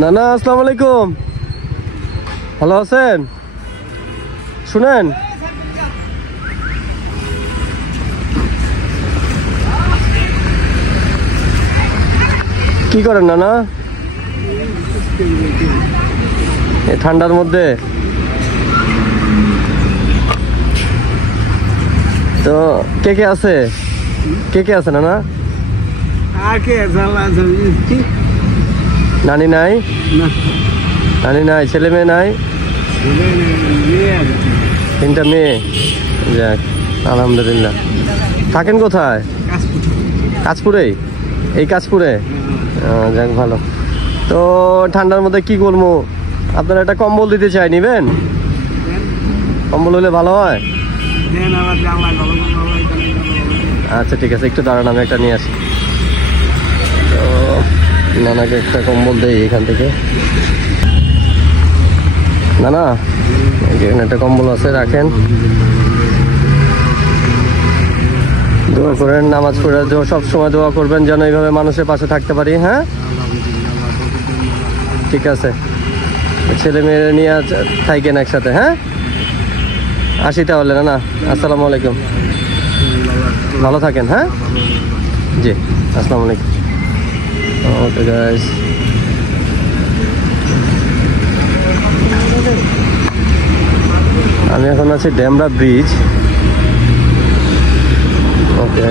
নানা আসসালামু আলাইকুম, ভালো আছেন? শুনেন, কি করেন নানা এই ঠান্ডার মধ্যে? তো কে কে আছে, কে কে আছে নানা? নানি নাই? নানি নাই, ছেলে মেয়ে নাই? তিনটা মেয়ে, যাক আলহামদুলিল্লাহ। থাকেন কোথায়? কাঁচপুরেই? এই কাঁচপুরে? যাক ভালো। তো ঠান্ডার মধ্যে কি করবো, আপনারা একটা কম্বল দিতে চাই, নিবেন? কম্বল হলে ভালো হয়। আচ্ছা ঠিক আছে, একটু দাঁড়ান, আমি একটা নিয়ে আসি। তো নানাকে একটা কম্বল দেই এখান থেকে। নানা এখানে একটা কম্বল আছে, রাখেন। দোয়া করেন, নামাজ পড়ে সব সময় দোয়া করবেন যেন এইভাবে মানুষের পাশে থাকতে পারি। হ্যাঁ ঠিক আছে, ছেলে মেয়ে নিয়ে থাকেন একসাথে। হ্যাঁ আসি তাহলে নানা, আসসালামু আলাইকুম, ভালো থাকেন। হ্যাঁ জি, আসসালামু আলাইকুম। ওকে গাইস, আমি এখন আছি ডেমরা ব্রিজ। ওকে।